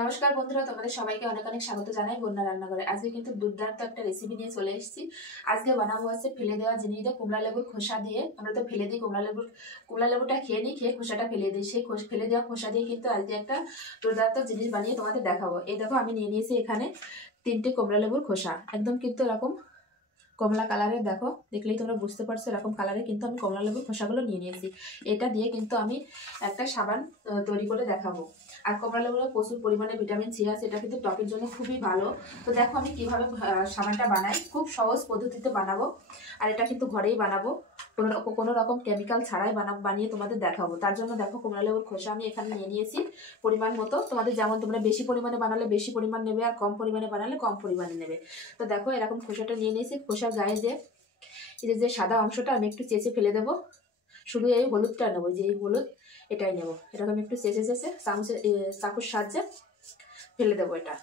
নমস্কার বন্ধুরা, তোমাদের সবাইকে অনেক অনেক স্বাগত জানাই বন্যা রান্নাঘরে। আজকে কিন্তু দুর্দান্ত একটা রেসিপি নিয়ে চলে এসেছি। আজকে বানাবো হচ্ছে ফেলে দেওয়া জিনিস দিয়ে কমলা লেবুর খোসা দিয়ে। আমরা তো ফেলে দিই কমলা লেবুটা খেয়ে নিই, খেয়ে খোসাটা ফেলে দিই। সেই ফেলে দেওয়া খোসা দিয়ে কিন্তু আজকে একটা দুর্দান্ত জিনিস বানিয়ে তোমাদের দেখাবো। এই দেখো, আমি নিয়ে নিয়েছি এখানে 3টে কমলা লেবুর খোসা। একদম কিন্তু এরকম কমলা কালারের, দেখো দেখলেই তোমরা বুঝতে পারছো এরকম কালারে কিন্তু আমি কমলা লেবুর খোসাগুলো নিয়ে নিয়েছি। এটা দিয়ে কিন্তু আমি একটা সাবান তৈরি করে দেখাবো। আর কমলা লেবুতে প্রচুর পরিমাণে ভিটামিন সি আছে, এটা কিন্তু ত্বকের জন্য খুবই ভালো। তো দেখো আমি কিভাবে সাবানটা বানাই, খুব সহজ পদ্ধতিতে বানাবো। আর এটা কিন্তু ঘরেই বানাবো, কোনো রকম কেমিক্যাল ছাড়াই বানিয়ে তোমাদের দেখাবো। তার জন্য দেখো কমলা লেবুর খোসা আমি এখানে নিয়ে নিয়েছি পরিমাণ মতো। তোমাদের যেমন তোমরা বেশি পরিমাণে বানালে বেশি পরিমাণ নেবে, আর কম পরিমাণে বানালে কম পরিমাণে নেবে। তো দেখো এরকম খোসাটা নিয়ে নিয়েছি। খোসার গায়ে যে সাদা অংশটা আমি একটু চেঁচে ফেলে দেবো। শুধু এই হলুদটা নেবো, যে এই হলুদ এটাই নেব। এরকম একটু চেঁচে চাকুর সাহায্যে ফেলে দেবো এটা।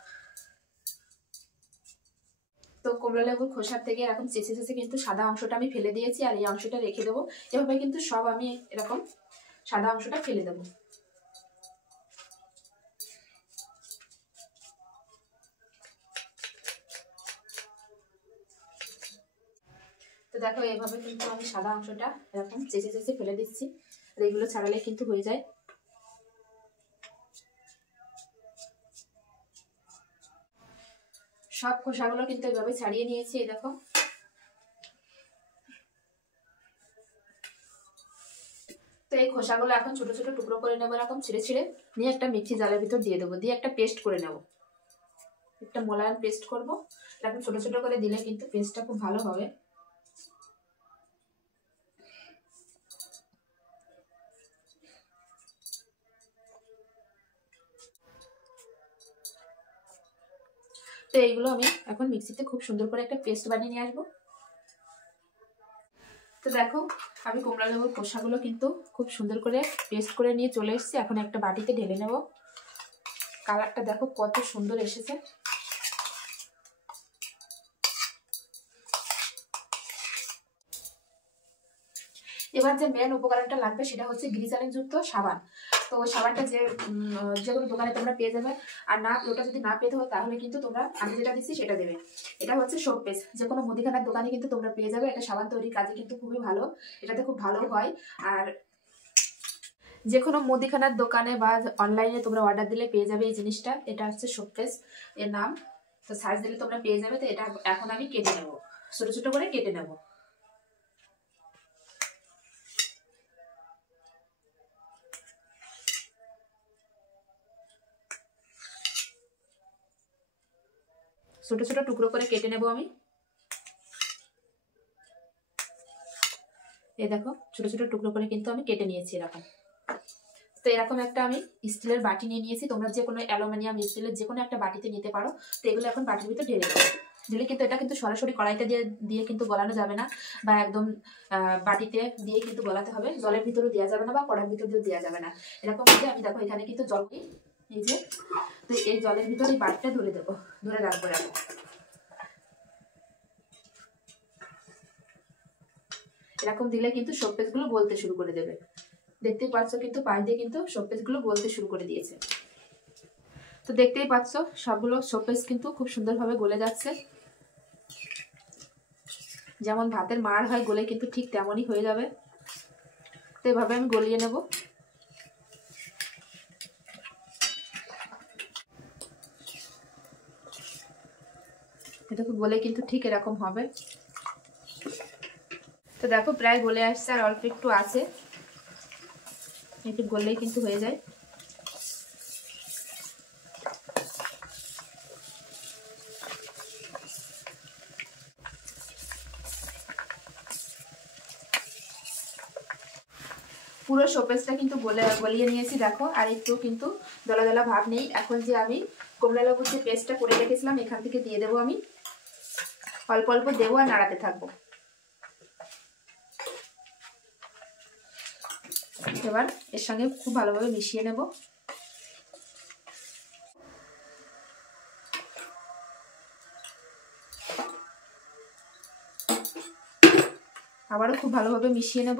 তো কমলা লেবুর খোসার থেকে এরকম চেঁচে কিন্তু সাদা অংশটা আমি ফেলে দিয়েছি, আর এই অংশটা রেখে দেবো। এভাবে কিন্তু সব আমি এরকম সাদা অংশটা ফেলে দেবো। তো দেখো এভাবে কিন্তু আমি সাদা অংশটা এরকম চেঁচে ফেলে দিচ্ছি, আর এগুলো ছাড়ালে কিন্তু হয়ে যায়। সব খোসাগুলো কিন্তু এভাবে ছাড়িয়ে নিয়েছি। এই দেখো, তো এই খোসাগুলো এখন ছোট ছোট টুকরো করে নেবো, এরকম ছিঁড়ে ছিঁড়ে নিয়ে একটা মিক্সি জালের ভিতর দিয়ে দেবো, দিয়ে একটা পেস্ট করে নেবো। একটা মোলায়েম পেস্ট করবো। এরকম ছোট ছোট করে দিলে কিন্তু পেস্টটা খুব ভালো হবে। তো এইগুলো আমি এখন মিক্সিতে খুব সুন্দর করে একটা পেস্ট বানিয়ে নিয়ে আসবো। তো দেখো আমি কমলা লেবুর খোসাগুলো কিন্তু খুব সুন্দর করে পেস্ট করে নিয়ে চলে এসেছি। এখন একটা বাটিতে ঢেলে নেব। কালারটা দেখো কত সুন্দর এসেছে। এবার যে মেন উপকরণটা লাগবে সেটা হচ্ছে গ্লিসারিন যুক্ত সাবান। তো ওই সাবানটা যে কোনো দোকানে তোমরা পেয়ে যাবে। আর ওটা যদি না পেতে হয় তাহলে কিন্তু তোমরা আমি যেটা দিচ্ছি সেটা দেবে। এটা হচ্ছে সোপ পেস্ট, যে কোনো মুদিখানার দোকানে কিন্তু তোমরা পেয়ে যাবে। এটা সাবান তৈরির কাজে কিন্তু খুবই ভালো, এটাতে খুব ভালো হয়। আর যে কোনো মুদিখানার দোকানে বা অনলাইনে তোমরা অর্ডার দিলে পেয়ে যাবে এই জিনিসটা। এটা হচ্ছে সোপ পেস্ট এর নাম। তো সার্চ দিলে তোমরা পেয়ে যাবে। তো এটা এখন আমি কেটে নেবো, ছোট ছোট করে কেটে নেবো। ছোট ছোট টুকরো করে কেটে নেব আমি। এই দেখো ছোট ছোট টুকরো করে কিন্তু আমি কেটে নিয়েছি এরকম। তো এরকম একটা আমি স্টিলের বাটি নিয়ে নিয়েছি। তোমরা যে কোনো অ্যালুমিনিয়াম, স্টিলের যে কোনো একটা বাটিতে নিতে পারো। তো এগুলো এখন বাটির ভিতর ঢেলে দেবো। ঢেলে কিন্তু এটা কিন্তু সরাসরি কড়াইতে দিয়ে কিন্তু গলানো যাবে না, বা একদম বাটিতে দিয়ে কিন্তু গলাতে হবে। জলের ভিতরেও দেওয়া যাবে না, বা কড়াইয়ের ভিতর দিয়েও দেওয়া যাবে না। এরকম করে আমি দেখো এখানে কিন্তু জল, এই যে, তো এই জলের ভিতরে এই বাটিটা ধরে দেবো, ধরে রাখবো এরকম। এরকম দিলে কিন্তু সোপ পেস্ট গুলো গলতে শুরু করে দেবে। দেখতেই পাচ্ছ কিন্তু পাশ দিয়ে কিন্তু সোপ পেস্ট গুলো গলতে শুরু করে দিয়েছে। তো দেখতেই পাচ্ছ সবগুলো সোপ পেস্ট কিন্তু খুব সুন্দরভাবে গলে যাচ্ছে। যেমন ভাতের মাড় হয় গলে, কিন্তু ঠিক তেমনই হয়ে যাবে। তো এভাবে আমি গলিয়ে নেব। এটা গলে কিন্তু ঠিক এরকম হবে। তো দেখো প্রায় গলে আসছে, আর অল্প একটু আছে, একটু গললেই কিন্তু হয়ে যায়। পুরো শোপেসটা কিন্তু গলিয়ে নিয়েছি দেখো, আর একটু কিন্তু দলা দলা ভাব নেই। এখন যে আমি কমলা লেবুর যে পেস্টটা করে রেখেছিলাম এখান থেকে দিয়ে দেবো আমি। অল্প অল্প দেবো আর নাড়াতে থাকবো। এবার এর সঙ্গে খুব ভালোভাবে মিশিয়ে নেব। আবারও খুব ভালোভাবে মিশিয়ে নেব।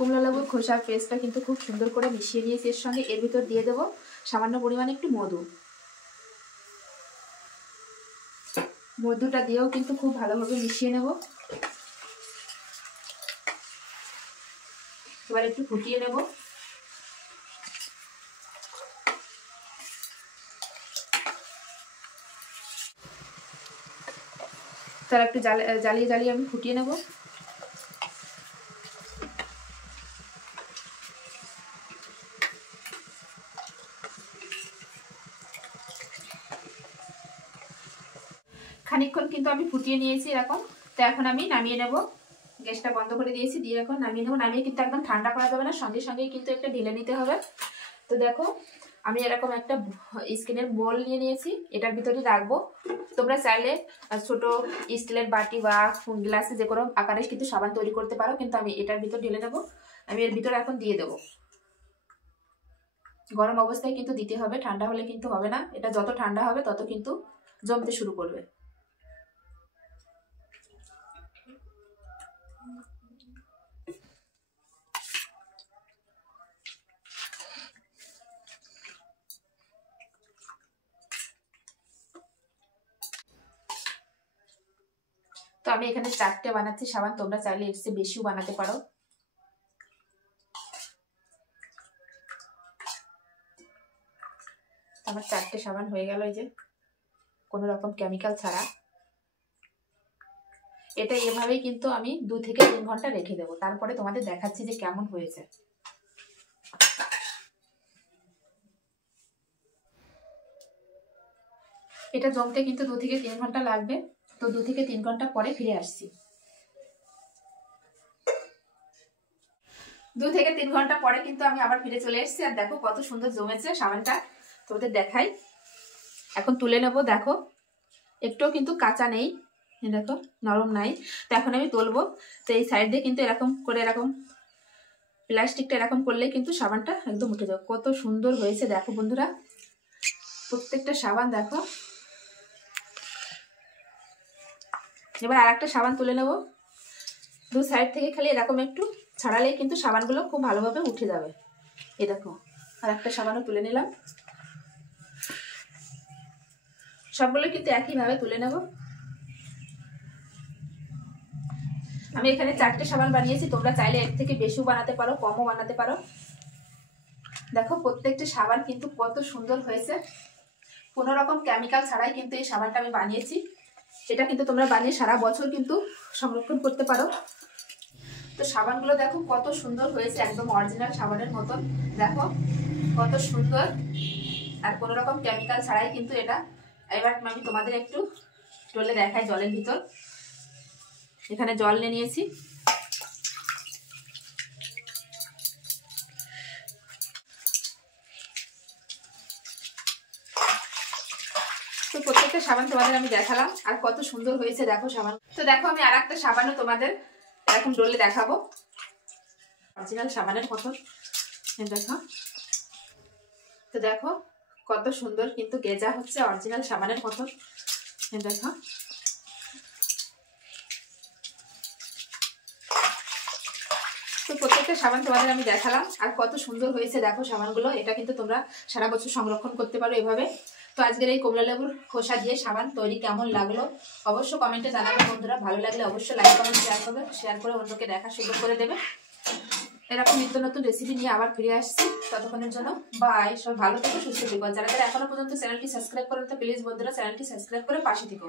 কুমড়া লেবুর খোসার পেস্টটা কিন্তু খুব সুন্দর করে মিশিয়ে নিয়েছি এর সঙ্গে। এর ভিতর দিয়ে দেবো সামান্য পরিমাণে একটু মধু। মধুটা দিয়েও কিন্তু খুব ভালোভাবে মিশিয়ে নেব। এবার একটু ফুটিয়ে নেব। তার একটু জ্বালিয়ে জ্বালিয়ে আমি ফুটিয়ে নেব। খানিকক্ষণ কিন্তু আমি ফুটিয়ে নিয়েছি এরকম। তো এখন আমি নামিয়ে নেব। গ্যাসটা বন্ধ করে দিয়েছি, দিয়ে এখন নামিয়ে নেব। নামিয়ে কিন্তু একদম ঠান্ডা করা যাবে না, সঙ্গে সঙ্গেই কিন্তু একটা ঢেলে নিতে হবে। তো দেখো আমি এরকম একটা স্টিলের বোল নিয়ে নিয়েছি, এটার ভিতরে রাখবো। তোমরা চাইলে ছোট স্টিলের বাটি বা গ্লাসে যে কোনো আকারে কিন্তু সাবান তৈরি করতে পারো, কিন্তু আমি এটার ভিতর ঢেলে নেব। আমি এর ভিতরে এখন দিয়ে দেবো। গরম অবস্থায় কিন্তু দিতে হবে, ঠান্ডা হলে কিন্তু হবে না। এটা যত ঠান্ডা হবে তত কিন্তু জমতে শুরু করবে। তো আমি এখানে 4টে বানাচ্ছি সাবান, তোমরা চাইলে এর চেয়ে বেশিও বানাতে পারো। আমার 4টে সাবান হয়ে গেল, এই যে কোনো রকম কেমিক্যাল ছাড়া। এটা এভাবেই কিন্তু আমি 2 থেকে 3 ঘন্টা রেখে দেবো, তারপরে তোমাদের দেখাচ্ছি যে কেমন হয়েছে। এটা জমতে কিন্তু 2 থেকে 3 ঘন্টা লাগবে। তো 2 থেকে 3 ঘন্টা পরে ফিরে আসছি। 2 থেকে 3 ঘন্টা পরে কিন্তু আমি আবার ফিরে চলে এসেছি। আর দেখো কত সুন্দর জমেছে সাবানটা, তোমাদের দেখাই। এখন তুলে নেব। দেখো একটুও কিন্তু কাঁচা নেই, দেখো নরম নাই। তো এখন আমি তুলবো। তো এই সাইড দিয়ে কিন্তু এরকম করে, এরকম প্লাস্টিকটা এরকম করলে কিন্তু সাবানটা একদম উঠে যাবে। কত সুন্দর হয়েছে দেখো বন্ধুরা, প্রত্যেকটা সাবান দেখো। এবার আর একটা সাবান তুলে নেব। 2 সাইড থেকে খালি এরকম একটু ছাড়ালেই কিন্তু সাবানগুলো খুব ভালোভাবে উঠে যাবে। এই দেখো আর একটা সাবানও তুলে নিলাম। সবগুলো কিন্তু একইভাবে তুলে নেব। আমি এখানে 4টে সাবান বানিয়েছি, তোমরা চাইলে এর থেকে বেশিও বানাতে পারো, কমও বানাতে পারো। দেখো প্রত্যেকটা সাবান কিন্তু কত সুন্দর হয়েছে, কোনো রকম কেমিক্যাল ছাড়াই কিন্তু এই সাবানটা আমি বানিয়েছি। এটা কিন্তু তোমরা বানিয়ে সারা বছর কিন্তু সংরক্ষণ করতে পারো। তো সাবানগুলো দেখো কত সুন্দর হয়েছে, একদম অরিজিনাল সাবানের মতন। দেখো কত সুন্দর, আর কোনো রকম কেমিক্যাল ছাড়াই কিন্তু এটা। এবার আমি তোমাদের একটু ঢেলে দেখাই জলের ভিতর। এখানে জল নিয়ে নিয়েছি। তো প্রত্যেকটা সাবান তোমাদের আমি দেখালাম, আর কত সুন্দর হয়েছে দেখো সাবান। তো দেখো আমি আর একটা সাবানও তোমাদের এরকম ডলে দেখাবো, অরিজিনাল সাবানের মতন। দেখো তো দেখো কত সুন্দর কিন্তু গেজা হচ্ছে, অরিজিনাল সাবানের মতন। দেখো তো প্রত্যেকটা সাবান তোমাদের আমি দেখালাম, আর কত সুন্দর হয়েছে দেখো সাবানগুলো। এটা কিন্তু তোমরা সারা বছর সংরক্ষণ করতে পারো এভাবে। তো আজকের এই কমলা লেবুর খোসা দিয়ে সাবান তৈরি কেমন লাগলো অবশ্যই কমেন্টে জানাবে বন্ধুরা। ভালো লাগলে অবশ্যই লাইক কমেন্ট শেয়ার করবে, শেয়ার করে অন্যকে দেখার সুযোগ করে দেবে। এরকম নিত্য নতুন রেসিপি নিয়ে আবার ফিরে আসছি, ততক্ষণের জন্য বাই। সব ভালো থেকো, সুস্থ থেকো। যারা যারা এখনো পর্যন্ত চ্যানেলটি সাবস্ক্রাইব করেন তো প্লিজ বন্ধুরা চ্যানেলটি সাবস্ক্রাইব করে পাশে থেকো।